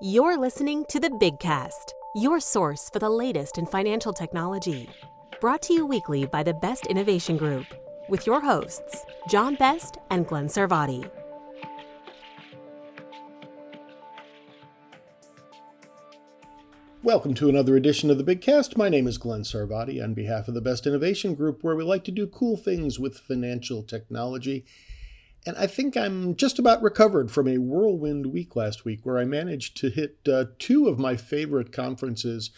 You're listening to the Big Cast, your source for the latest in financial technology. Brought to you weekly by the Best Innovation Group, with your hosts, John Best and Glen Sarvati. Welcome to another edition of the Big Cast. My name is Glen Sarvati on behalf of the Best Innovation Group, where we like to do cool things with financial technology. And I think I'm just about recovered from a whirlwind week last week, where I managed to hit two of my favorite conferences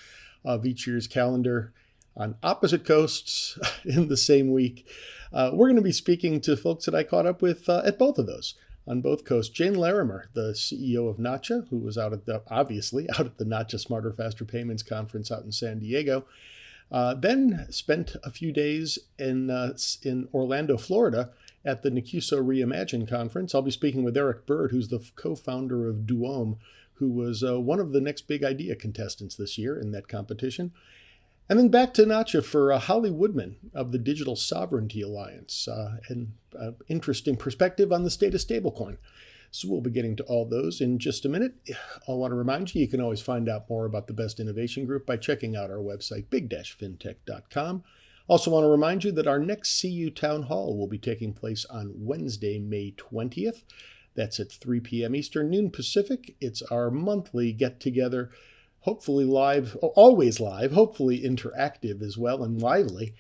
of each year's calendar on opposite coasts in the same week. We're going to be speaking to folks that I caught up with at both of those. On both coasts, Jane Larimer, the CEO of Nacha, who was obviously out at the Nacha Smarter, Faster Payments Conference out in San Diego, then spent a few days in Orlando, Florida, at the NACUSO Reimagine Conference. I'll be speaking with Eric Berg, who's the co-founder of Duome, who was one of the next big idea contestants this year in that competition. And then back to Nacha for Holly Woodman of the Digital Sovereignty Alliance, and interesting perspective on the state of stablecoin. So we'll be getting to all those in just a minute. I want to remind you can always find out more about the Best Innovation Group by checking out our website, big-fintech.com. Also want to remind you that our next CU Town Hall will be taking place on Wednesday, May 20th. That's at 3 p.m. Eastern, noon Pacific. It's our monthly get-together, hopefully live, always live, hopefully interactive as well and lively,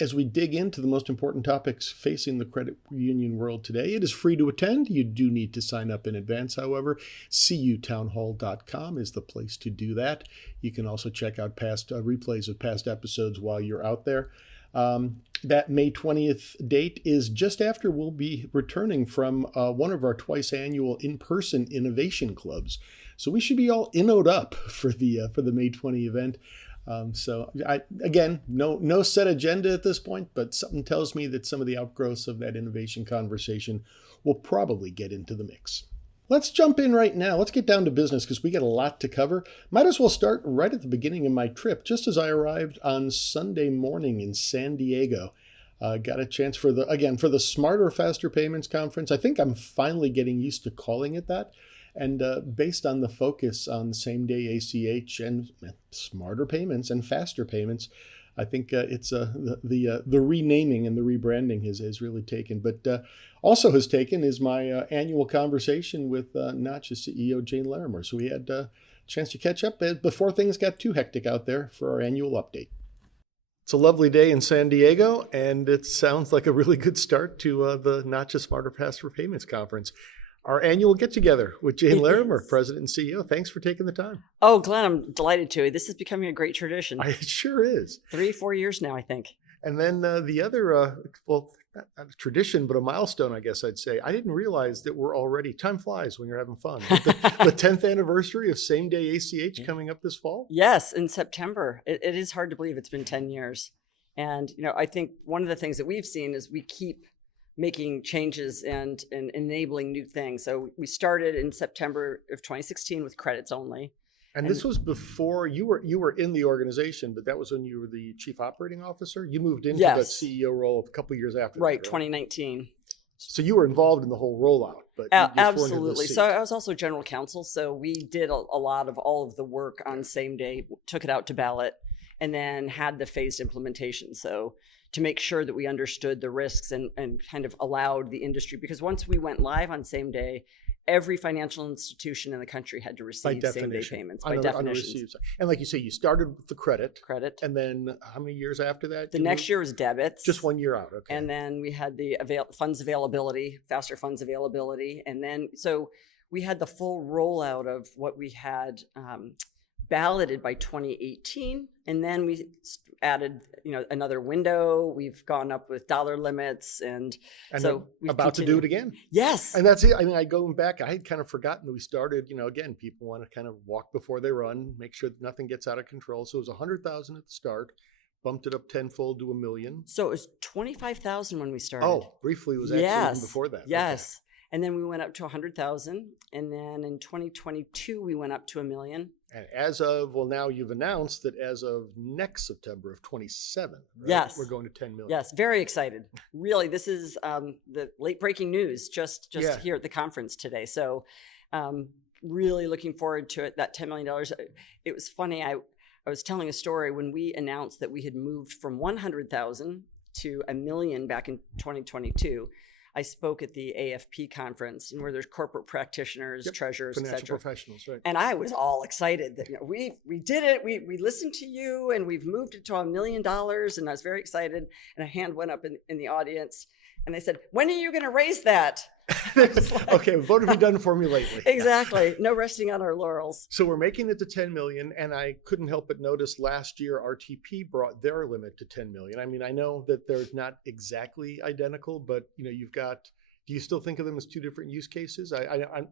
as we dig into the most important topics facing the credit union world today. It is free to attend. You do need to sign up in advance, however. cutownhall.com is the place to do that. You can also check out past replays of past episodes while you're out there. That May 20th date is just after we'll be returning from one of our twice annual in-person innovation clubs. So we should be all innoed up for the May 20 event. Again, no set agenda at this point, but something tells me that some of the outgrowths of that innovation conversation will probably get into the mix. Let's jump in right now. Let's get down to business because we got a lot to cover. Might as well start right at the beginning of my trip, just as I arrived on Sunday morning in San Diego. Got a chance for the Smarter, Faster Payments Conference. I think I'm finally getting used to calling it that. And based on the focus on Same Day ACH and smarter payments and faster payments, I think it's the renaming and the rebranding has really taken. But also has taken is my annual conversation with Nacha CEO Jane Larimer. So we had a chance to catch up before things got too hectic out there for our annual update. It's a lovely day in San Diego, and it sounds like a really good start to the Nacha Smarter Faster Payments Conference. Our annual get-together with Jane Larimer, President and CEO. Thanks for taking the time. Oh, Glenn, I'm delighted to. This is becoming a great tradition. It sure is. 3-4 years now, I think. And then the other, not a tradition, but a milestone, I guess I'd say. I didn't realize that we're already, time flies when you're having fun. The 10th anniversary of Same Day ACH coming up this fall? Yes, in September. It is hard to believe it's been 10 years. And, I think one of the things that we've seen is we keep making changes and enabling new things. So we started in September of 2016 with credits only. And this was before you were in the organization, but that was when you were the chief operating officer. You moved into the CEO role a couple of years after. Right, that, 2019. So you were involved in the whole rollout, but absolutely. So I was also general counsel. So we did a lot of all of the work on Same Day, took it out to ballot, and then had the phased implementation. So to make sure that we understood the risks and kind of allowed the industry, because once we went live on Same Day, every financial institution in the country had to receive Same Day payments by definition. And like you say, you started with the credit. And then how many years after that? The next year was debits. Just 1 year out, okay. And then we had the funds availability, faster funds availability. And then, so we had the full rollout of what we had balloted by 2018. And then we added, another window. We've gone up with dollar limits, and so we've about to do it again. Yes, and that's it. I mean, going back, I had kind of forgotten that we started. Again, people want to kind of walk before they run, make sure that nothing gets out of control. So it was 100,000 at the start, bumped it up tenfold to 1 million. So it was 25,000 when we started. Oh, briefly, it was actually even before that. Yes, okay. And then we went up to 100,000, and then in 2022 we went up to 1 million. And as of, now you've announced that as of next September of 27, right? Yes, we're going to 10 million. Yes, very excited. Really, this is the late breaking news just here at the conference today. So really looking forward to it. That $10 million. It was funny. I was telling a story when we announced that we had moved from 100,000 to $1 million back in 2022. I spoke at the AFP conference, and where there's corporate practitioners, treasurers, financial et cetera. professionals, right? And I was all excited that we did it. We listened to you, and we've moved it to $1 million. And I was very excited. And a hand went up in the audience, and they said, "When are you going to raise that?" Okay, what have you done for me lately? Exactly. No resting on our laurels. So we're making it to 10 million, and I couldn't help but notice last year RTP brought their limit to 10 million. I mean, I know that they're not exactly identical, but you've got. Do you still think of them as two different use cases?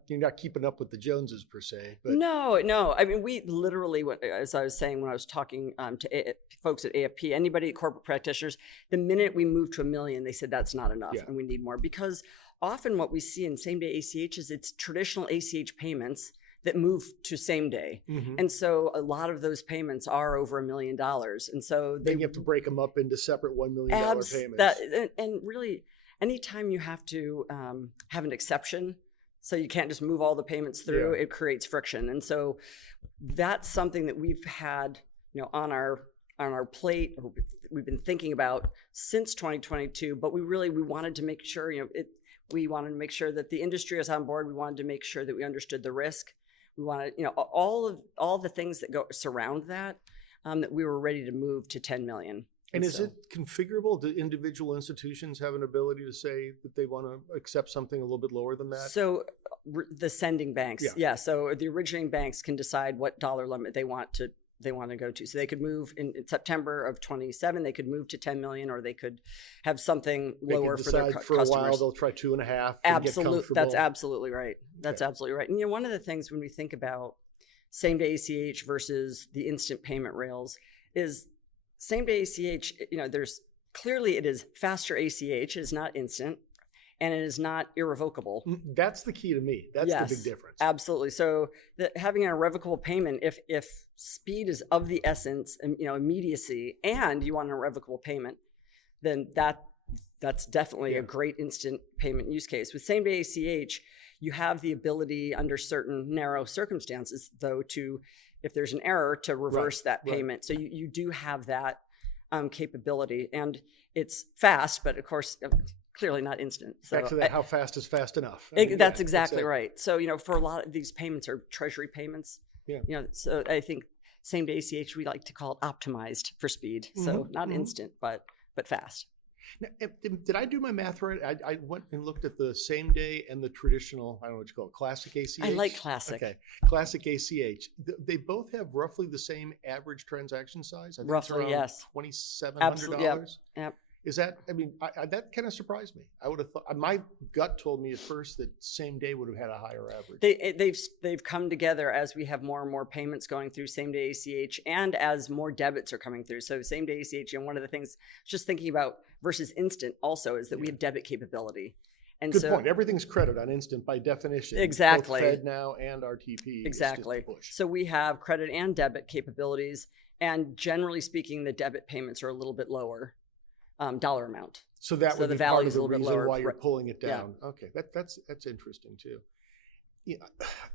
You're not keeping up with the Joneses per se. But. No. I mean, we literally, as I was saying when I was talking to folks at AFP, anybody, corporate practitioners, the minute we moved to $1 million, they said that's not enough and we need more. Because often what we see in Same Day ACH is it's traditional ACH payments that move to same day. Mm-hmm. And so a lot of those payments are over $1 million. And so then you have to break them up into separate $1 million payments. And really, anytime you have to have an exception, so you can't just move all the payments through, it creates friction. And so that's something that we've had, on our plate, we've been thinking about since 2022, but we wanted to make sure, we wanted to make sure that the industry is on board. We wanted to make sure that we understood the risk. We wanted, all the things that surround that, that we were ready to move to 10 million. And is it configurable? Do individual institutions have an ability to say that they want to accept something a little bit lower than that? So the sending banks, so the originating banks can decide what dollar limit they want to go to. So they could move in September of 27. They could move to 10 million, or they could have something lower for their customers. For a while, they'll try 2.5. Absolutely, that's absolutely right. That's absolutely right. And one of the things when we think about Same Day ACH versus the instant payment rails is Same Day ACH. There's clearly it is faster ACH. It is not instant, and it is not irrevocable. That's the key to me. That's the big difference. Absolutely. So having an irrevocable payment, if speed is of the essence, and immediacy, and you want an irrevocable payment, then that's definitely a great instant payment use case. With Same Day ACH, you have the ability under certain narrow circumstances, though, to, if there's an error, to reverse that payment. So you do have that capability, and it's fast, but of course, clearly not instant. So back to that, how fast is fast enough? That's exactly right. So, for a lot of these payments are treasury payments. So I think Same Day ACH, we like to call it optimized for speed. So not instant, but fast. Now, did I do my math right? I went and looked at the same day and the traditional, I don't know what you call it, classic ACH? I like classic. Okay, classic ACH. They both have roughly the same average transaction size? I think roughly, yes. $2,700? Absolutely, yep. Is that, that kind of surprised me. I would have thought, my gut told me at first that same day would have had a higher average. They've come together as we have more and more payments going through Same Day ACH, and as more debits are coming through. So Same Day ACH, one of the things just thinking about versus instant also is that we have debit capability. And Good point. Everything's credit on instant by definition. Exactly. Both FedNow and RTP. Exactly. So we have credit and debit capabilities, and generally speaking, the debit payments are a little bit lower. Dollar amount. So that would be part of the reason why you're pulling it down. Yeah. Okay, that's interesting too.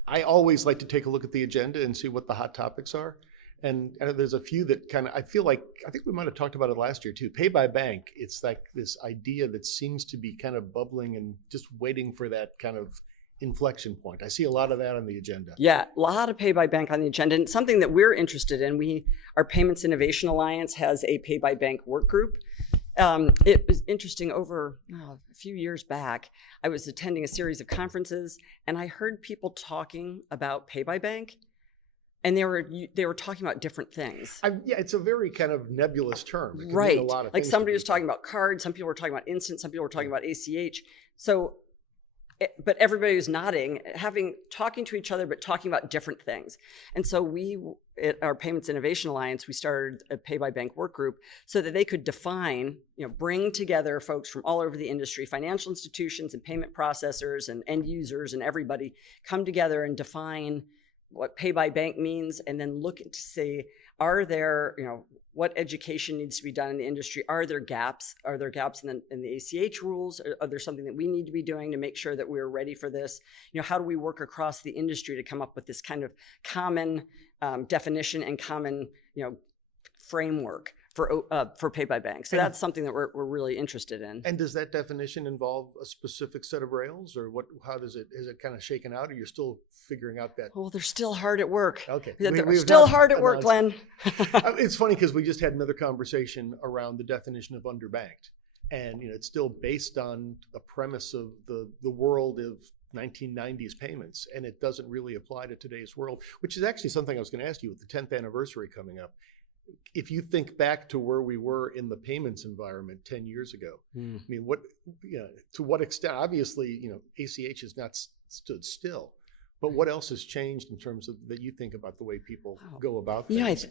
I always like to take a look at the agenda and see what the hot topics are. And there's a few that I think we might have talked about it last year too. Pay by bank. It's like this idea that seems to be kind of bubbling and just waiting for that kind of inflection point. I see a lot of that on the agenda. Yeah, a lot of pay by bank on the agenda, and something that we're interested in. Our Payments Innovation Alliance has a pay by bank work group. It was interesting. Over a few years back, I was attending a series of conferences, and I heard people talking about pay by bank, and they were talking about different things. It's a very kind of nebulous term. It can right. mean a lot of like things somebody was talking about cards, some people were talking about instant, some people were talking about ACH. So, but everybody was nodding, talking to each other, but talking about different things. And so we, at our Payments Innovation Alliance, we started a pay by bank work group so that they could define, bring together folks from all over the industry, financial institutions and payment processors and end users, and everybody come together and define what pay by bank means, and then look to say, Are there, what education needs to be done in the industry? Are there gaps? Are there gaps in the ACH rules? Are there something that we need to be doing to make sure that we're ready for this? How do we work across the industry to come up with this kind of common definition and common, framework for pay by bank? So that's something that we're really interested in. And does that definition involve a specific set of rails, or what? How is it kind of shaken out, or you're still figuring out that? Well, they're still hard at work. Okay, they're still hard at work, Glenn. It's funny because we just had another conversation around the definition of underbanked, and it's still based on a premise of the world of 1990s payments, and it doesn't really apply to today's world, which is actually something I was going to ask you with the 10th anniversary coming up. If you think back to where we were in the payments environment 10 years ago, I mean, to what extent? Obviously, ACH has not stood still, but what else has changed in terms of that you think about the way people go about things?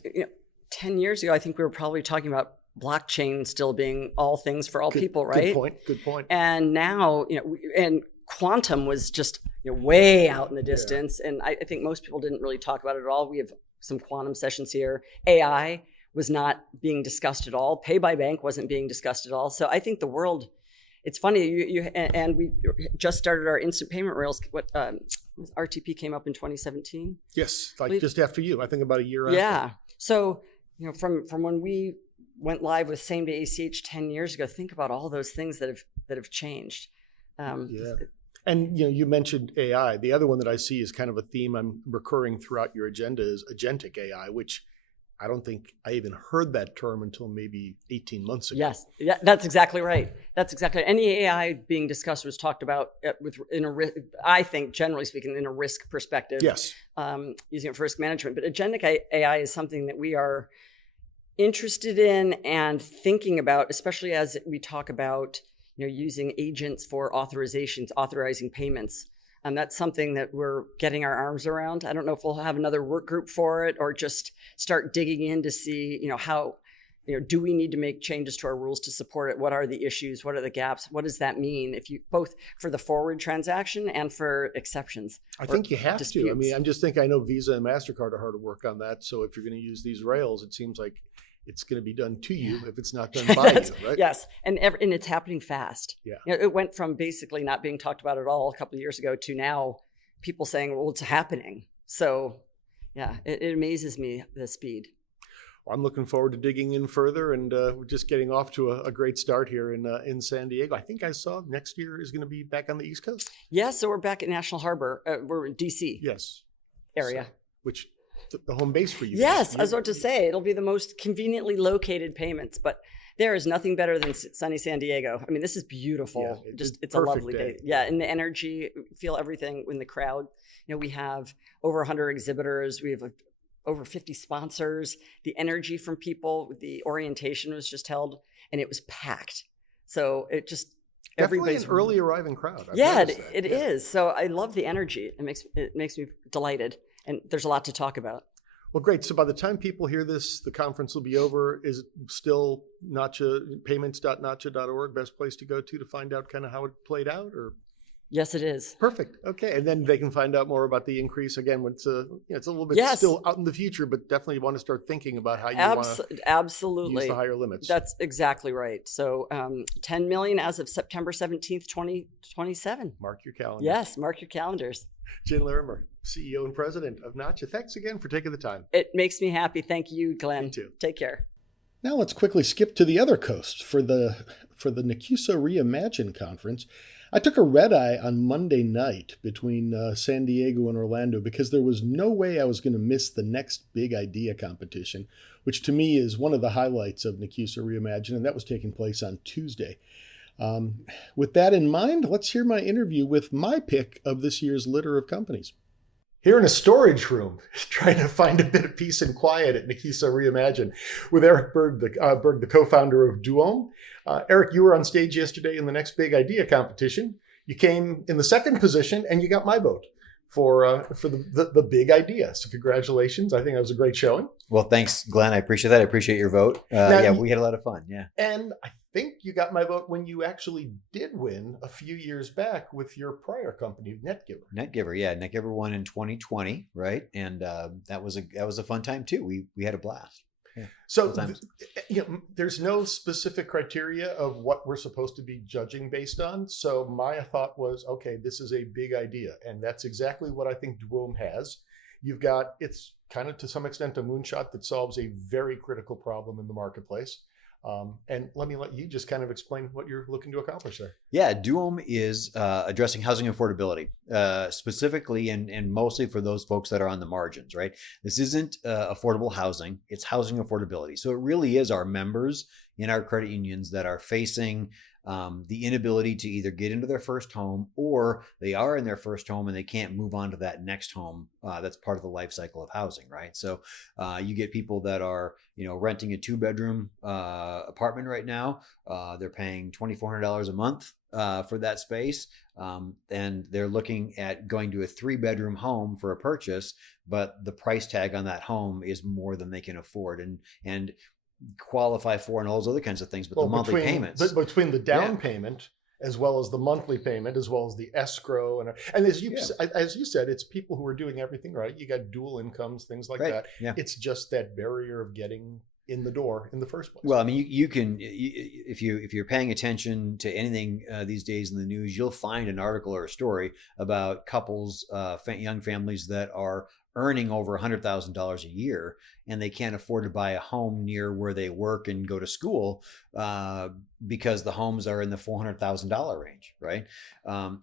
10 years ago, I think we were probably talking about blockchain still being all things for all people, right? Good point. And now, and quantum was just way out in the distance, and I think most people didn't really talk about it at all. We have some quantum sessions here. AI was not being discussed at all. Pay by bank wasn't being discussed at all. So I think the world, it's funny, and we just started our instant payment rails. RTP came up in 2017? Yes, just after you, I think about a year after. Yeah. So, from when we went live with Same Day ACH 10 years ago, think about all those things that have changed. And you mentioned AI. The other one that I see is kind of a theme I'm recurring throughout your agenda is agentic AI, which I don't think I even heard that term until maybe 18 months ago. Yes, that's exactly right. Any AI being discussed was talked about I think, generally speaking, in a risk perspective. Yes. Using it for risk management. But agentic AI is something that we are interested in and thinking about, especially as we talk about using agents for authorizing payments. And that's something that we're getting our arms around. I don't know if we'll have another work group for it or just start digging in to see, how, do we need to make changes to our rules to support it? What are the issues? What are the gaps? What does that mean if you both for the forward transaction and for exceptions? I think you have disputes. to. I mean, I'm just thinking, I know Visa and MasterCard are hard at work on that. So if you're going to use these rails, it seems like it's going to be done to you if it's not done by you, right? Yes, and it's happening fast. Yeah, it went from basically not being talked about at all a couple of years ago to now people saying, "Well, it's happening." So, yeah, it amazes me the speed. Well, I'm looking forward to digging in further, and we're just getting off to a great start here in San Diego. I think I saw next year is going to be back on the East Coast. Yeah, so we're back at National Harbor. We're in DC. Yes, area, so, which. The home base for you. Yes, I was about to say it'll be the most conveniently located payments, but there is nothing better than sunny San Diego. I mean, this is beautiful. Yeah, it's a lovely day. Yeah, and the energy, feel everything in the crowd. We have over 100 exhibitors. We have over 50 sponsors. The energy from people, the orientation was just held, and it was packed. So it just everybody's an early arriving crowd. It is. So I love the energy. It makes me delighted. And there's a lot to talk about. Well, great. So by the time people hear this, the conference will be over. Is it still payments.nacha.org, best place to go to find out kind of how it played out? Or yes, it is. Perfect. Okay, and then they can find out more about the increase. Again, it's a little bit still out in the future, but definitely you want to start thinking about how you want to use the higher limits. That's exactly right. So 10 million as of September 17th, 2027. Mark your calendar. Yes, mark your calendars. Jane Larimer, CEO and President of Nacha. Thanks again for taking the time. It makes me happy. Thank you, Glenn. Me too. Take care. Now let's quickly skip to the other coast for the NACUSO Reimagine conference. I took a red eye on Monday night between San Diego and Orlando because there was no way I was going to miss the next big idea competition, which to me is one of the highlights of NACUSO Reimagine, and that was taking place on Tuesday. With that in mind, let's hear my interview with my pick of this year's litter of companies. Here in a storage room, trying to find a bit of peace and quiet at NACUSO Reimagine with Eric Berg, the co-founder of Duome. Eric, you were on stage yesterday in the next big idea competition. You came in the second position and you got my vote. for the big idea. So congratulations. I think that was a great showing. Well, thanks, Glenn. I appreciate that. I appreciate your vote. We had a lot of fun. Yeah. And I think you got my vote when you actually did win a few years back with your prior company, NetGiver. NetGiver won in 2020, right? And that was a fun time too. We had a blast. Yeah, so there's no specific criteria of what we're supposed to be judging based on. So my thought was, okay, this is a big idea. And that's exactly what I think Duome has. It's kind of to some extent a moonshot that solves a very critical problem in the marketplace. And let you just kind of explain what you're looking to accomplish there. Yeah, Duome is addressing housing affordability, specifically and mostly for those folks that are on the margins, right? This isn't affordable housing, it's housing affordability. So it really is our members in our credit unions that are facing the inability to either get into their first home, or they are in their first home and they can't move on to that next home. That's part of the life cycle of housing, right? So you get people that are, renting a 2-bedroom apartment right now. They're paying $2,400 a month for that space. And they're looking at going to a 3-bedroom home for a purchase, but the price tag on that home is more than they can afford and qualify for, and all those other kinds of things. But the monthly payments, between the down payment as well as the monthly payment, as well as the escrow, and as you said, it's people who are doing everything right. You got dual incomes, things like that. Yeah. It's just that barrier of getting in the door in the first place. Well, I mean, you can, if you're paying attention to anything these days in the news, you'll find an article or a story about couples, young families that are earning over $100,000 a year, and they can't afford to buy a home near where they work and go to school because the homes are in the $400,000 range, right?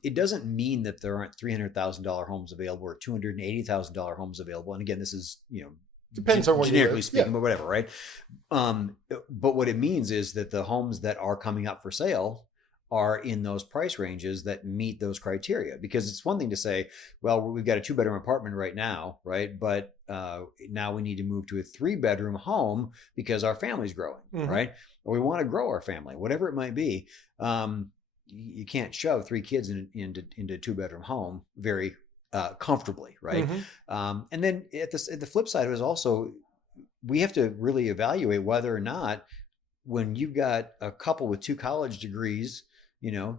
It doesn't mean that there aren't $300,000 homes available or $280,000 homes available. And again, this is, depends on what generically speaking, but whatever, right? But what it means is that the homes that are coming up for sale are in those price ranges that meet those criteria. Because it's one thing to say, well, we've got a 2-bedroom apartment right now, right? But now we need to move to a 3-bedroom home because our family's growing, right? Or we want to grow our family, whatever it might be. You can't shove 3 kids into a 2-bedroom home very comfortably, right? And then at the flip side, it was also, we have to really evaluate whether or not, when you've got a couple with 2 college degrees,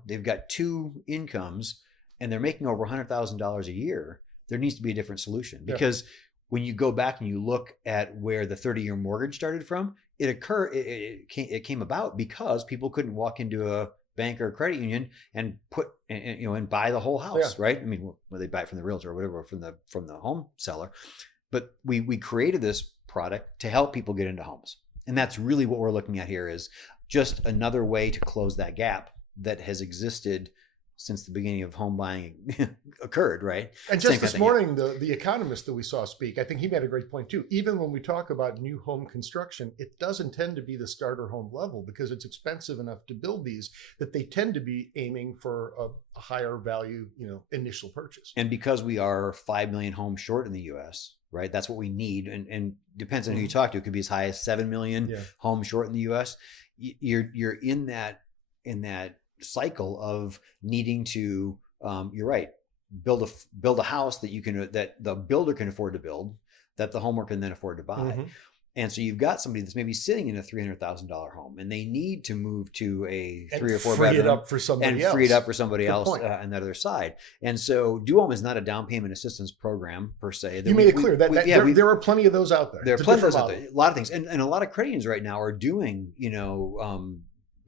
they've got 2 incomes and they're making over $100,000 a year, there needs to be a different solution. Because when you go back and you look at where the 30-year mortgage started from, it came about because people couldn't walk into a bank or a credit union and and buy the whole house, right? I mean, whether they buy it from the realtor or whatever, from the home seller. But we created this product to help people get into homes. And that's really what we're looking at here, is just another way to close that gap that has existed since the beginning of home buying occurred, right? And just this morning, the economist that we saw speak, I think he made a great point too. Even when we talk about new home construction, it doesn't tend to be the starter home level because it's expensive enough to build these that they tend to be aiming for a higher value, initial purchase. And because we are 5 million homes short in the U.S., right? That's what we need. And depends on who you talk to. It could be as high as 7 million homes short in the U.S. You're in that cycle of needing to, you're right, build a house that the builder can afford to build, that the homeowner can then afford to buy. And so you've got somebody that's maybe sitting in a $300,000 home and they need to move to a 3 or 4 bedroom free it up for somebody else on that other side. And so Duome is not a down payment assistance program per se. You made it clear that there are plenty of those out there. There are plenty of those out there. A lot of things. And a lot of credit unions right now are doing,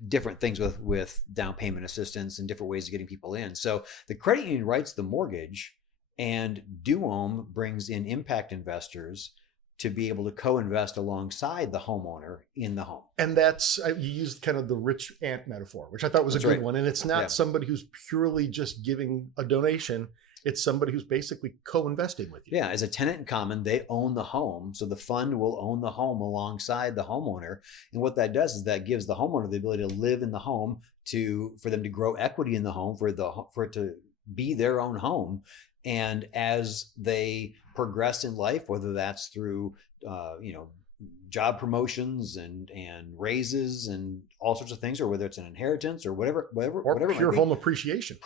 different things with down payment assistance and different ways of getting people in. So the credit union writes the mortgage, and Duome brings in impact investors to be able to co-invest alongside the homeowner in the home. And that's, you used kind of the rich aunt metaphor, which I thought was a good one. And it's not somebody who's purely just giving a donation. It's somebody who's basically co-investing with you. Yeah, as a tenant in common, they own the home. So the fund will own the home alongside the homeowner. And what that does is that gives the homeowner the ability to live in the home, for them to grow equity in the home, for it to be their own home. And as they progress in life, whether that's through job promotions and raises and all sorts of things, or whether it's an inheritance or whatever pure home appreciation.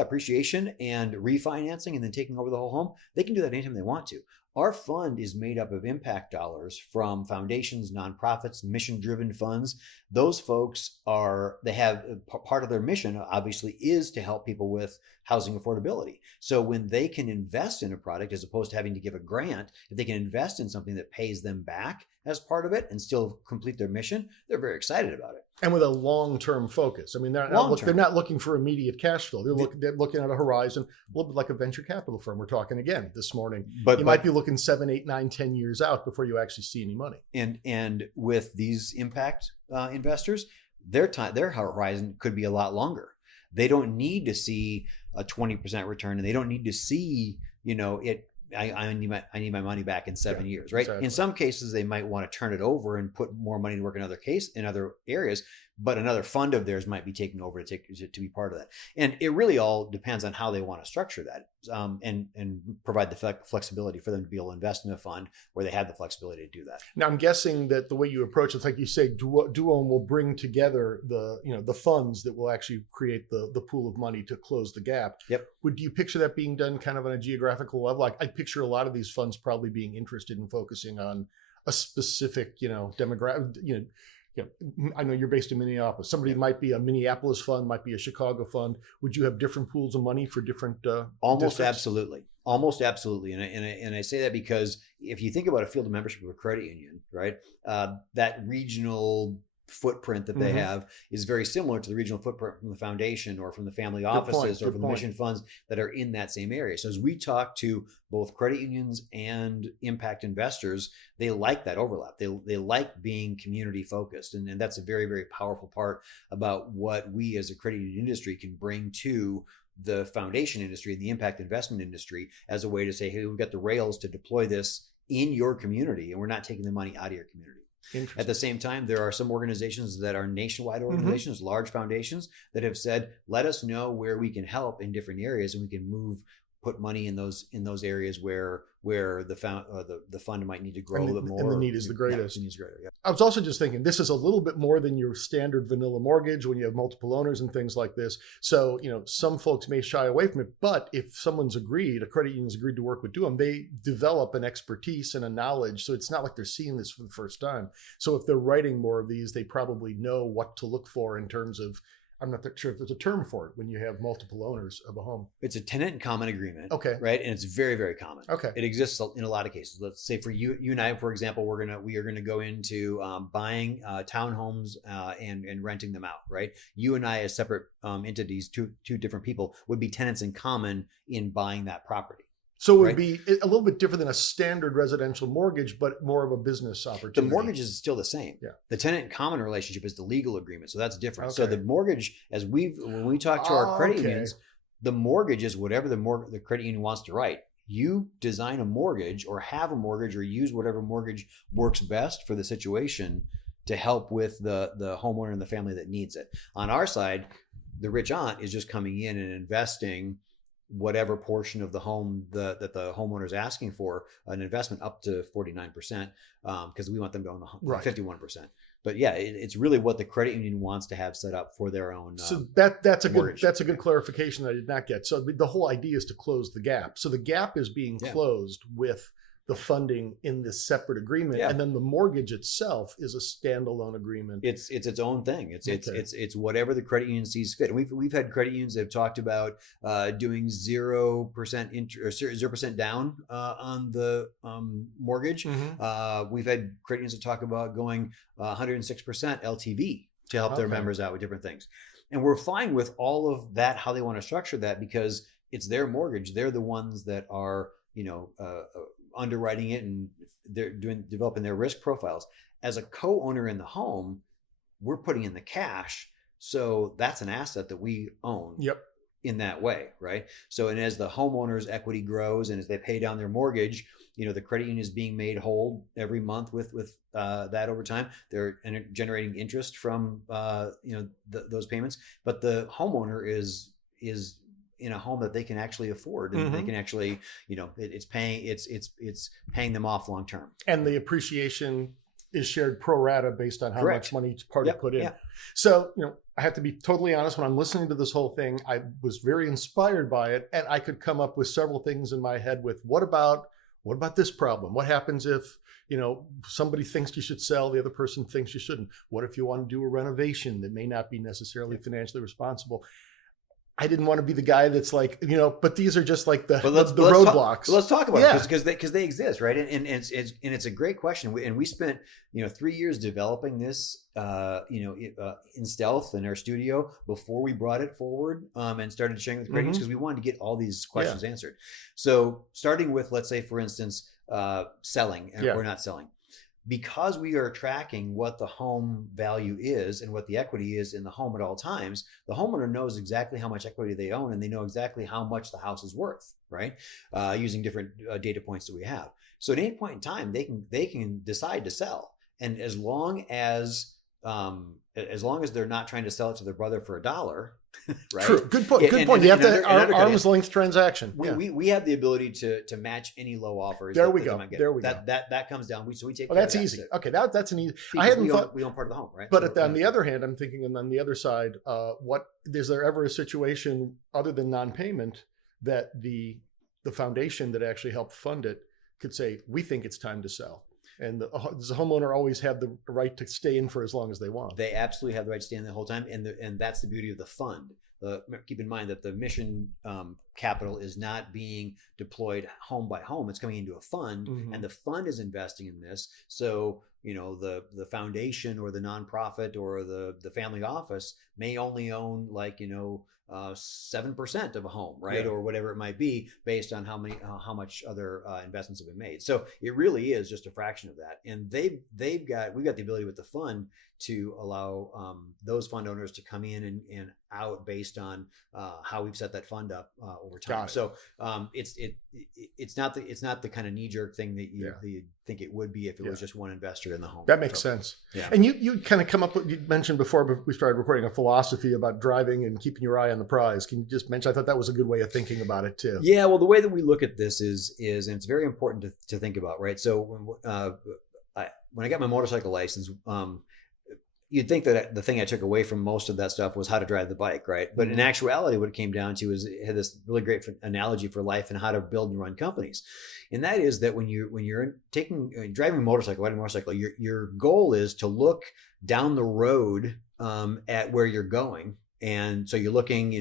Appreciation and refinancing and then taking over the whole home. They can do that anytime they want to. Our fund is made up of impact dollars from foundations, nonprofits, mission-driven funds. Those folks they have part of their mission, obviously, is to help people with housing affordability. So when they can invest in a product, as opposed to having to give a grant, if they can invest in something that pays them back as part of it and still complete their mission, they're very excited about it. And with a long-term focus. I mean, they're not looking for immediate cash flow. They're looking at a horizon, a little bit like a venture capital firm. We're talking again this morning. But you might be looking 7, 8, 9, 10 years out before you actually see any money. And with these impact investors, their horizon could be a lot longer. They don't need to see a 20% return, and they don't need to see, I need my money back in 7 years, right? Exactly. In some cases, they might want to turn it over and put more money to work in other areas, but another fund of theirs might be taking over to be part of that. And it really all depends on how they want to structure that, and provide the flexibility for them to be able to invest in a fund where they have the flexibility to do that. Now, I'm guessing that the way you approach it, like you say, Duome will bring together the funds that will actually create the pool of money to close the gap. Yep. Do you picture that being done kind of on a geographical level? Like, I picture a lot of these funds probably being interested in focusing on a specific, demographic, I know you're based in Minneapolis. Somebody might be a Minneapolis fund, might be a Chicago fund. Would you have different pools of money for different Almost districts? Absolutely. And I say that because if you think about a field of membership of a credit union, right, that regional footprint that they have is very similar to the regional footprint from the foundation or from the family offices or from the mission funds that are in that same area. So as we talk to both credit unions and impact investors, they like that overlap. They like being community focused. And that's a very, very powerful part about what we as a credit union industry can bring to the foundation industry and the impact investment industry as a way to say, hey, we've got the rails to deploy this in your community, and we're not taking the money out of your community. At the same time, there are some organizations that are nationwide organizations, large foundations that have said, let us know where we can help in different areas, and we can put money in those areas where the fund might need to grow a little bit more. And the need is the greatest. The need is greater, yeah. I was also just thinking, this is a little bit more than your standard vanilla mortgage when you have multiple owners and things like this. So, some folks may shy away from it, but if someone's agreed, a credit union's agreed to work with Duome, they develop an expertise and a knowledge. So it's not like they're seeing this for the first time. So if they're writing more of these, they probably know what to look for in terms of, I'm not sure if there's a term for it when you have multiple owners of a home. It's a tenant in common agreement. Okay. Right. And it's very, very common. Okay. It exists in a lot of cases. Let's say for you and I, for example, we are going to go into buying townhomes and renting them out. Right. You and I, as separate entities, two different people, would be tenants in common in buying that property. So it would be a little bit different than a standard residential mortgage, but more of a business opportunity. The mortgage is still the same. Yeah. The tenant in common relationship is the legal agreement. So that's different. Okay. So the mortgage, when we talk to our credit unions, the mortgage is whatever the credit union wants to write. You design a mortgage or have a mortgage or use whatever mortgage works best for the situation to help with the homeowner and the family that needs it. On our side, the rich aunt is just coming in and investing whatever portion of the home that the homeowner is asking for, an investment up to 49%, because we want them to own 51%. But yeah, it's really what the credit union wants to have set up for their own. So that's a good clarification that I did not get. So the whole idea is to close the gap. So the gap is being closed with the funding in this separate agreement, and then the mortgage itself is a standalone agreement. It's its own thing. It's whatever the credit union sees fit. And we've had credit unions that have talked about doing 0% interest or 0% down on the mortgage. We've had credit unions that talk about going 106% LTV to help their members out with different things. And we're fine with all of that, how they want to structure that, because it's their mortgage. They're the ones that are underwriting it, and they're developing their risk profiles. As a co-owner in the home, we're putting in the cash, so that's an asset that we own. In that way, right? So, and as the homeowner's equity grows and as they pay down their mortgage, the credit union is being made whole every month with that over time. They're generating interest from those payments, but the homeowner is in a home that they can actually afford, and they can actually, it's paying them off long term. And the appreciation is shared pro rata based on how Correct. much money each party put in. Yeah. So, I have to be totally honest, when I'm listening to this whole thing, I was very inspired by it, and I could come up with several things in my head with what about this problem? What happens if, somebody thinks you should sell, the other person thinks you shouldn't? What if you want to do a renovation that may not be necessarily financially responsible? I didn't want to be the guy that's like, but these are just like the roadblocks. Let's talk about it because they exist, right? And it's a great question. And we spent 3 years developing this, in stealth in our studio before we brought it forward and started sharing with credit unions, because we wanted to get all these questions answered. So starting with, let's say, for instance, selling or not selling. Because we are tracking what the home value is and what the equity is in the home at all times, the homeowner knows exactly how much equity they own, and they know exactly how much the house is worth, right? Using different data points that we have. So at any point in time, they can decide to sell, and as long as they're not trying to sell it to their brother for $1, right? True. Good point. Good point. You have to arm's length transaction. We have the ability to match any low offers. There we go. That comes down. So we take. Oh, that's easy. Okay, that's an easy. I hadn't thought we own part of the home, right? But on the other hand, I'm thinking, on the other side, what is there ever a situation other than non-payment that the foundation that actually helped fund it could say, we think it's time to sell? And does the homeowner always have the right to stay in for as long as they want? They absolutely have the right to stay in the whole time, and that's the beauty of the fund. Keep in mind that the mission capital is not being deployed home by home; it's coming into a fund, and the fund is investing in this. So the foundation or the nonprofit or the family office may only own 7% of a home, right? Or whatever it might be, based on how much other investments have been made. So it really is just a fraction of that. And we've got the ability with the fund to allow those fund owners to come in and out based on how we've set that fund up over time. So it's not the kind of knee-jerk thing that you think it would be if it was just one investor in the home. That makes sense. Yeah. And you kind of come up with, you mentioned before we started recording, a philosophy about driving and keeping your eye on the prize. Can you just mention? I thought that was a good way of thinking about it too. Yeah. Well, the way that we look at this is and it's very important to think about, right? So when I got my motorcycle license, you'd think that the thing I took away from most of that stuff was how to drive the bike, right? But in actuality, what it came down to is it had this really great analogy for life and how to build and run companies. And that is that when you're driving a motorcycle, riding a motorcycle, your goal is to look down the road at where you're going. And so you're looking,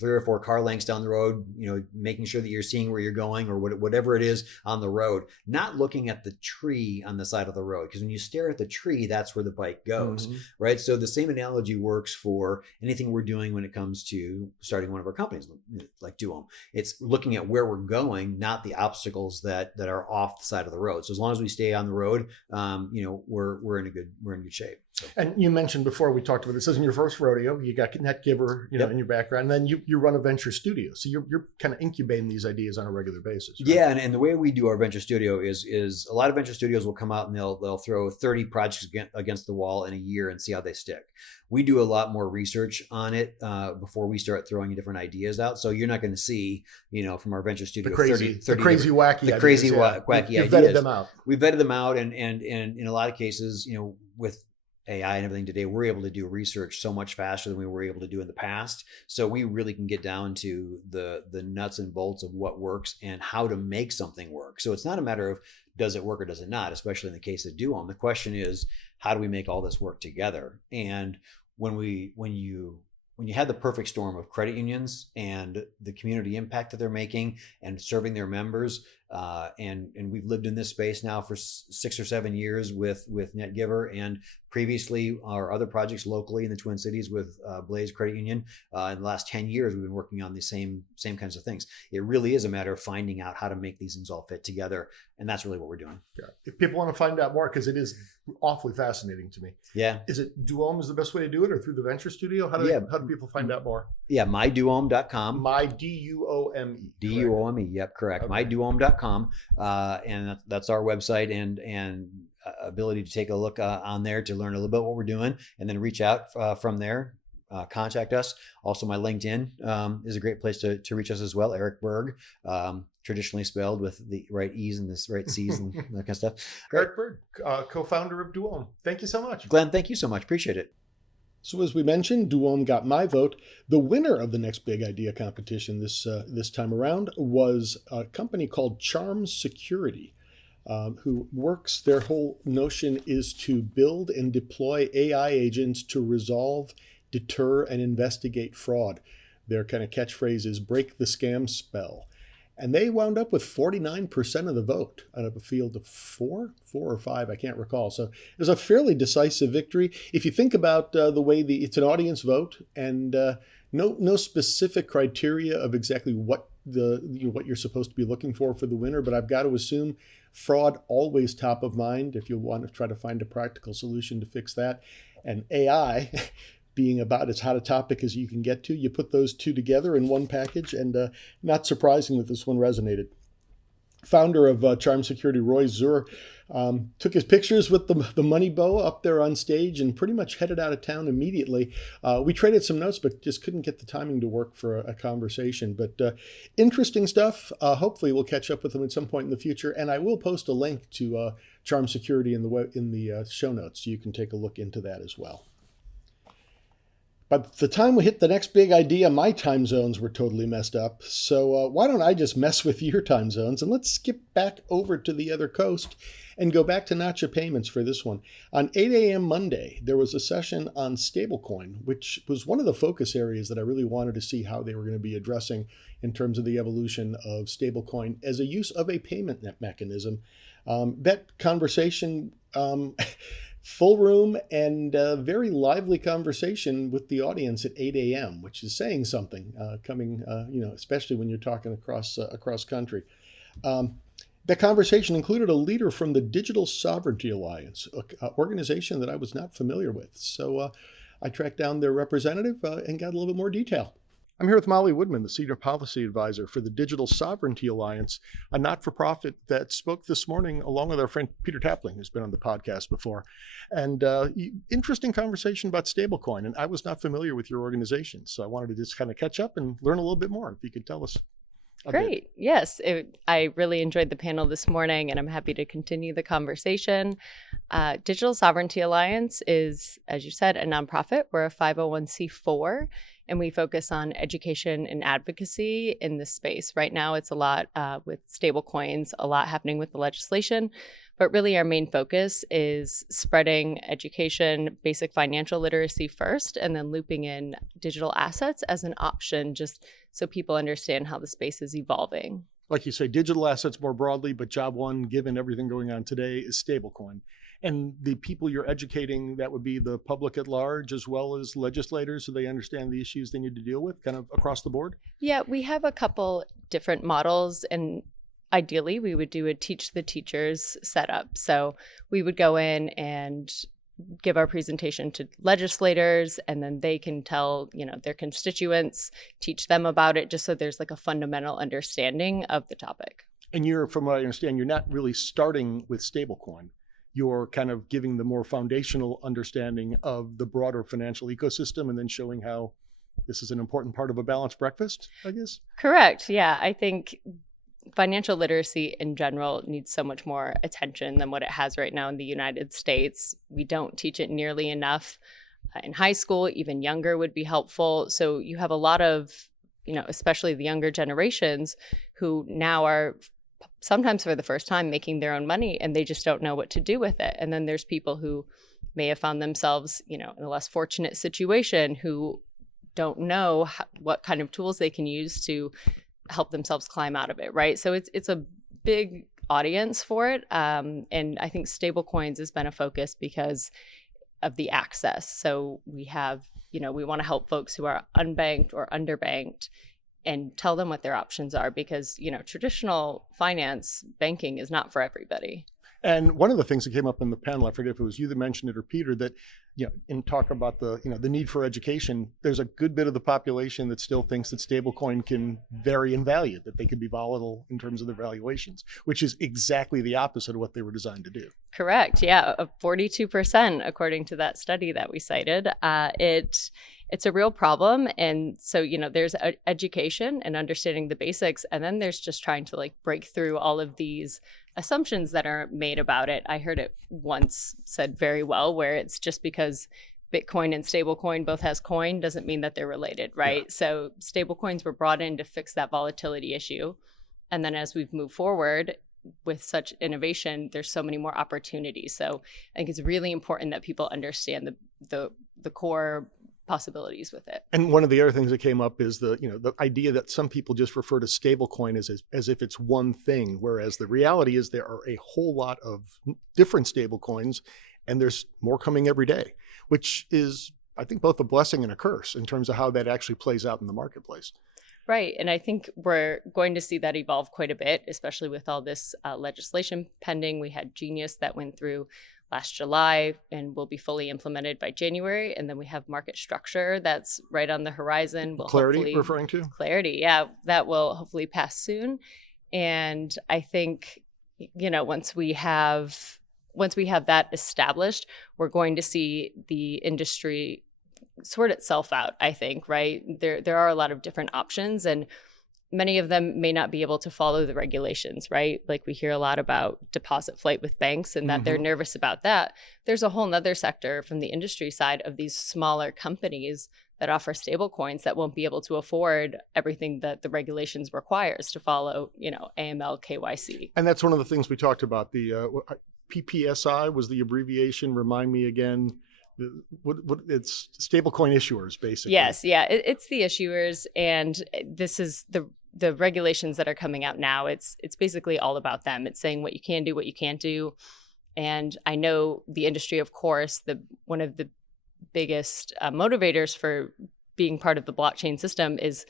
3 or 4 car lengths down the road, making sure that you're seeing where you're going or whatever it is on the road, not looking at the tree on the side of the road. Because when you stare at the tree, that's where the bike goes, right? So the same analogy works for anything we're doing when it comes to starting one of our companies, like Duome. It's looking at where we're going, not the obstacles that are off the side of the road. So as long as we stay on the road, we're in good shape. So. And you mentioned before, we talked about this isn't your first rodeo. You got NetGiver, in your background, and then you run a venture studio. So you're kind of incubating these ideas on a regular basis. Right? Yeah, and the way we do our venture studio is a lot of venture studios will come out and they'll throw 30 projects against the wall in a year and see how they stick. We do a lot more research on it before we start throwing different ideas out. So you're not going to see, from our venture studio, the crazy wacky ideas. Vetted them out. We vetted them out, and in a lot of cases, with AI and everything today, we're able to do research so much faster than we were able to do in the past. So we really can get down to the nuts and bolts of what works and how to make something work. So it's not a matter of does it work or does it not, especially in the case of Duome. The question is, how do we make all this work together? And when you have the perfect storm of credit unions and the community impact that they're making and serving their members, and we've lived in this space now for 6 or 7 years with NetGiver, and previously our other projects locally in the Twin Cities with Blaze Credit Union. In the last 10 years, we've been working on the same kinds of things. It really is a matter of finding out how to make these things all fit together, and that's really what we're doing. Yeah. If people want to find out more, because it is awfully fascinating to me. Yeah. Is it Duome is the best way to do it, or through the venture studio? How do people find out more? Yeah, myduome.com. MyDuome. Duome. Yep, correct. Yeah. MyDuome.com, and that's our website and ability to take a look on there to learn a little bit what we're doing, and then reach out from there. contact us. Also, my LinkedIn is a great place to reach us as well. Eric Berg, traditionally spelled with the right E's and the right C's and that kind of stuff. Eric Berg, co-founder of Duome. Thank you so much. Glenn, thank you so much. Appreciate it. So as we mentioned, Duome got my vote. The winner of the next big idea competition this time around was a company called Charm Security, who works, their whole notion is to build and deploy AI agents to resolve, deter, and investigate fraud. Their kind of catchphrase is break the scam spell. And they wound up with 49% of the vote out of a field of four or five, I can't recall. So it was a fairly decisive victory. If you think about the way it's an audience vote, and no specific criteria of exactly what what you're supposed to be looking for the winner, but I've got to assume fraud always top of mind if you want to try to find a practical solution to fix that. And AI being about as hot a topic as you can get to, you put those two together in one package, and not surprising that this one resonated. Founder of Charm Security, Roy Zur, took his pictures with the money bow up there on stage and pretty much headed out of town immediately. We traded some notes, but just couldn't get the timing to work for a conversation. But interesting stuff. Hopefully we'll catch up with him at some point in the future. And I will post a link to Charm Security in the show notes, so you can take a look into that as well. By the time we hit the next big idea, my time zones were totally messed up. So why don't I just mess with your time zones, and let's skip back over to the other coast and go back to Nacha Payments for this one. On 8 a.m. Monday, there was a session on stablecoin, which was one of the focus areas that I really wanted to see how they were going to be addressing in terms of the evolution of stablecoin as a use of a payment mechanism. That conversation... full room and very lively conversation with the audience at 8 a.m., which is saying something, coming, especially when you're talking across country. That conversation included a leader from the Digital Sovereignty Alliance, an organization that I was not familiar with. So I tracked down their representative and got a little bit more detail. I'm here with Molly Woodman, the Senior Policy Advisor for the Digital Sovereignty Alliance, a not-for-profit that spoke this morning along with our friend Peter Tapling, who's been on the podcast before. And interesting conversation about stablecoin. And I was not familiar with your organization, so I wanted to just kind of catch up and learn a little bit more. If you could tell us. Great. Yes. I really enjoyed the panel this morning, and I'm happy to continue the conversation. Digital Sovereignty Alliance is, as you said, a nonprofit. We're a 501c4. And we focus on education and advocacy in this space. Right now, it's a lot with stablecoins, a lot happening with the legislation. But really, our main focus is spreading education, basic financial literacy first, and then looping in digital assets as an option, just so people understand how the space is evolving. Like you say, digital assets more broadly, but job one, given everything going on today, is stablecoin. And the people you're educating, that would be the public at large, as well as legislators, so they understand the issues they need to deal with kind of across the board? Yeah, we have a couple different models, and ideally we would do a teach the teachers setup. So we would go in and give our presentation to legislators, and then they can tell, their constituents, teach them about it, just so there's like a fundamental understanding of the topic. And from what I understand, you're not really starting with stablecoin. You're kind of giving the more foundational understanding of the broader financial ecosystem and then showing how this is an important part of a balanced breakfast, I guess? Correct. Yeah. I think financial literacy in general needs so much more attention than what it has right now in the United States. We don't teach it nearly enough in high school. Even younger would be helpful. So you have a lot of, especially the younger generations who now are sometimes for the first time making their own money, and they just don't know what to do with it. And then there's people who may have found themselves, in a less fortunate situation, who don't know what kind of tools they can use to help themselves climb out of it, right? So it's a big audience for it. And I think stablecoins has been a focus because of the access. So we have, we want to help folks who are unbanked or underbanked and tell them what their options are, because, traditional finance banking is not for everybody. And one of the things that came up in the panel, I forget if it was you that mentioned it or Peter, that, in talk about the need for education, there's a good bit of the population that still thinks that stablecoin can vary in value, that they can be volatile in terms of their valuations, which is exactly the opposite of what they were designed to do. Correct. Yeah. 42%, according to that study that we cited. It's a real problem. And so, there's education and understanding the basics. And then there's just trying to break through all of these assumptions that are made about it. I heard it once said very well, where it's just because Bitcoin and stablecoin both has coin doesn't mean that they're related, right? Yeah. So stablecoins were brought in to fix that volatility issue. And then as we've moved forward with such innovation, there's so many more opportunities. So I think it's really important that people understand the core possibilities with it. And one of the other things that came up is the idea that some people just refer to stablecoin as if it's one thing, whereas the reality is there are a whole lot of different stablecoins, and there's more coming every day, which is, I think, both a blessing and a curse in terms of how that actually plays out in the marketplace. Right. And I think we're going to see that evolve quite a bit, especially with all this legislation pending. We had Genius that went through last July and will be fully implemented by January. And then we have market structure that's right on the horizon. Clarity referring to? Clarity, yeah. That will hopefully pass soon. And I think, once we have that established, we're going to see the industry sort itself out, I think, right? There are a lot of different options, and many of them may not be able to follow the regulations, right? Like we hear a lot about deposit flight with banks and that they're nervous about that. There's a whole nother sector from the industry side of these smaller companies that offer stable coins that won't be able to afford everything that the regulations requires to follow, AML, KYC. And that's one of the things we talked about. The PPSI was the abbreviation. Remind me again. What it's stablecoin issuers, basically. Yes, yeah, it's the issuers, and this is the regulations that are coming out now. It's basically all about them. It's saying what you can do, what you can't do, and I know the industry, of course, one of the biggest motivators for being part of the blockchain system is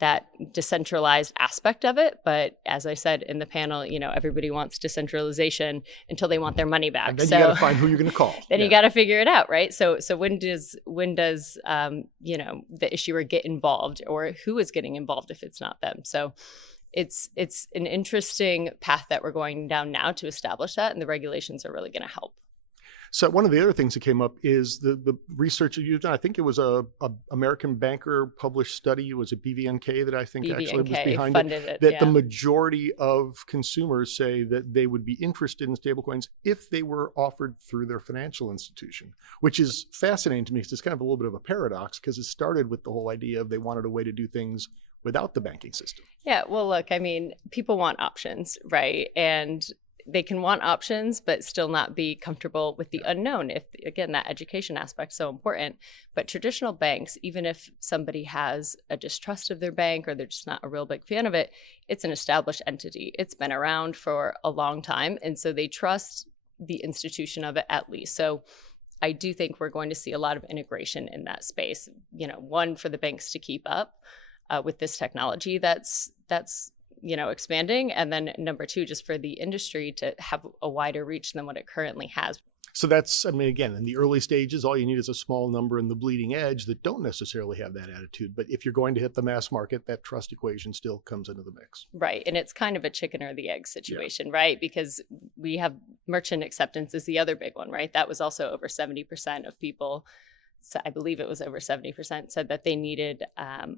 that decentralized aspect of it. But as I said in the panel, everybody wants decentralization until they want their money back. And then you got to find who you're going to call. Then you got to figure it out, right? So when does the issuer get involved, or who is getting involved if it's not them? So it's an interesting path that we're going down now to establish that, and the regulations are really going to help. So one of the other things that came up is the research that you've done. I think it was a American banker published study. It was a BVNK that I think actually was behind it. That the majority of consumers say that they would be interested in stablecoins if they were offered through their financial institution, which is fascinating to me because it's kind of a little bit of a paradox, because it started with the whole idea of they wanted a way to do things without the banking system. Yeah, well, look, I mean, people want options, right? And they can want options, but still not be comfortable with the unknown. If, again, that education aspect is so important. But traditional banks, even if somebody has a distrust of their bank or they're just not a real big fan of it, it's an established entity. It's been around for a long time. And so they trust the institution of it at least. So I do think we're going to see a lot of integration in that space. One, for the banks to keep up with this technology that's expanding. And then number two, just for the industry to have a wider reach than what it currently has. So that's, again, in the early stages, all you need is a small number in the bleeding edge that don't necessarily have that attitude. But if you're going to hit the mass market, that trust equation still comes into the mix. Right. And it's kind of a chicken or the egg situation, right? Because we have merchant acceptance is the other big one, right? That was also over 70% of people. So I believe it was over 70% said that they needed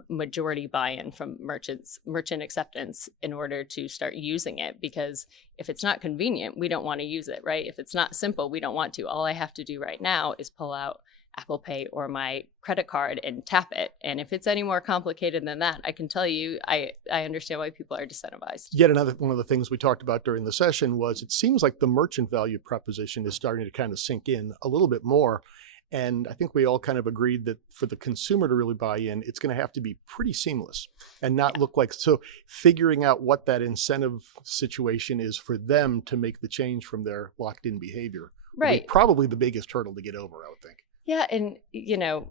majority buy-in from merchant acceptance in order to start using it. Because if it's not convenient, we don't want to use it, right? If it's not simple, we don't want to. All I have to do right now is pull out Apple Pay or my credit card and tap it. And if it's any more complicated than that, I can tell you, I understand why people are disincentivized. Yet another one of the things we talked about during the session was it seems like the merchant value proposition is starting to kind of sink in a little bit more. And I think we all kind of agreed that for the consumer to really buy in, it's going to have to be pretty seamless and not look like, so figuring out what that incentive situation is for them to make the change from their locked in behavior. Right. Probably the biggest hurdle to get over, I would think. Yeah. And,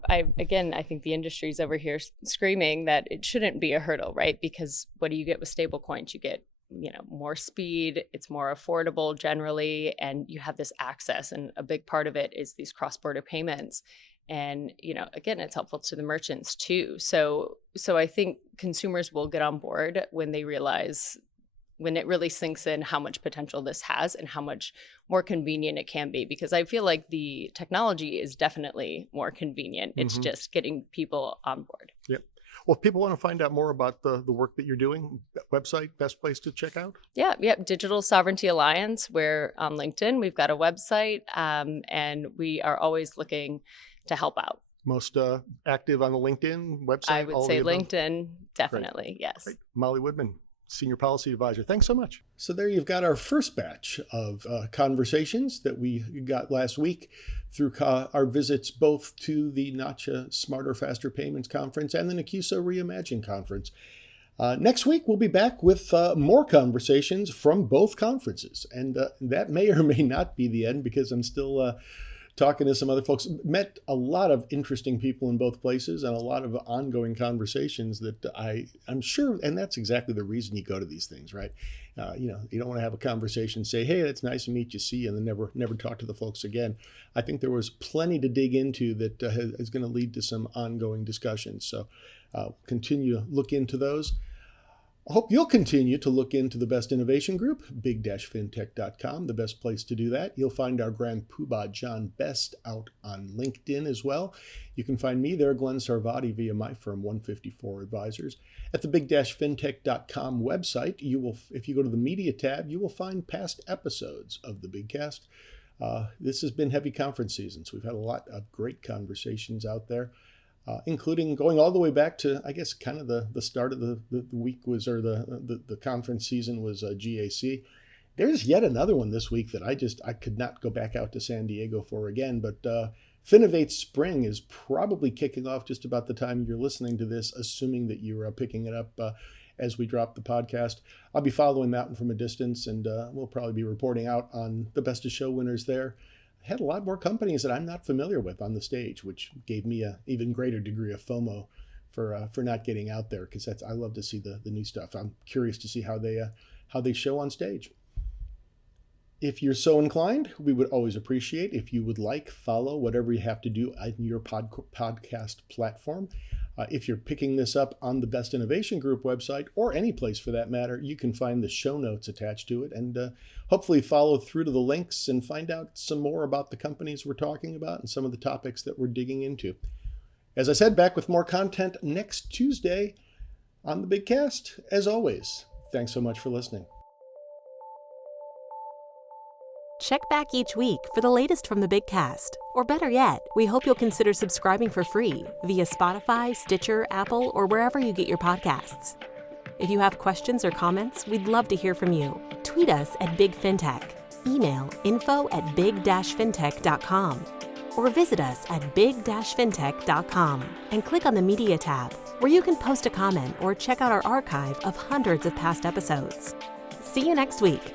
I think the industry's over here screaming that it shouldn't be a hurdle, right? Because what do you get with stable coins? You get more speed, it's more affordable generally, and you have this access. And a big part of it is these cross-border payments. And, again, it's helpful to the merchants too. So I think consumers will get on board when they realize, when it really sinks in how much potential this has and how much more convenient it can be. Because I feel like the technology is definitely more convenient. It's just getting people on board. Yep. Well, if people want to find out more about the work that you're doing, website, best place to check out? Yeah. Digital Sovereignty Alliance. We're on LinkedIn. We've got a website, and we are always looking to help out. Most active on the LinkedIn website? I would say LinkedIn, definitely. Great. Yes. Great. Molly Woodman, Senior Policy Advisor. Thanks so much. So there you've got our first batch of conversations that we got last week through our visits both to the Nacha Smarter, Faster Payments Conference and the NACUSO Reimagine Conference. Next week, we'll be back with more conversations from both conferences. And that may or may not be the end, because I'm still talking to some other folks. Met a lot of interesting people in both places and a lot of ongoing conversations that I'm sure, and that's exactly the reason you go to these things, right? You don't want to have a conversation, say, hey, it's nice to meet you, see you, and then never talk to the folks again. I think there was plenty to dig into that is going to lead to some ongoing discussions. So continue to look into those. I hope you'll continue to look into the Best Innovation Group, big-fintech.com, the best place to do that. You'll find our Grand Poobah John Best out on LinkedIn as well. You can find me there, Glen Sarvati, via my firm, 154 Advisors. At the big-fintech.com website, if you go to the Media tab, you will find past episodes of the Bigcast. This has been heavy conference season, so we've had a lot of great conversations out there. Including going all the way back to, I guess, kind of the start of the week was, or the conference season was GAC. There's yet another one this week that I could not go back out to San Diego for again, but Finovate Spring is probably kicking off just about the time you're listening to this, assuming that you're picking it up as we drop the podcast. I'll be following that one from a distance, and we'll probably be reporting out on the Best of Show winners there. Had a lot more companies that I'm not familiar with on the stage, which gave me an even greater degree of FOMO for not getting out there, because I love to see the new stuff. I'm curious to see how they show on stage. If you're so inclined, we would always appreciate if you would follow whatever you have to do on your podcast platform. If you're picking this up on the Best Innovation Group website, or any place for that matter, you can find the show notes attached to it, and hopefully follow through to the links and find out some more about the companies we're talking about and some of the topics that we're digging into. As I said, back with more content next Tuesday on the Bigcast. As always, thanks so much for listening. Check back each week for the latest from the Bigcast. Or better yet, we hope you'll consider subscribing for free via Spotify, Stitcher, Apple, or wherever you get your podcasts. If you have questions or comments, we'd love to hear from you. Tweet us at Big Fintech, email info@big-fintech.com, or visit us at big-fintech.com and click on the Media tab, where you can post a comment or check out our archive of hundreds of past episodes. See you next week.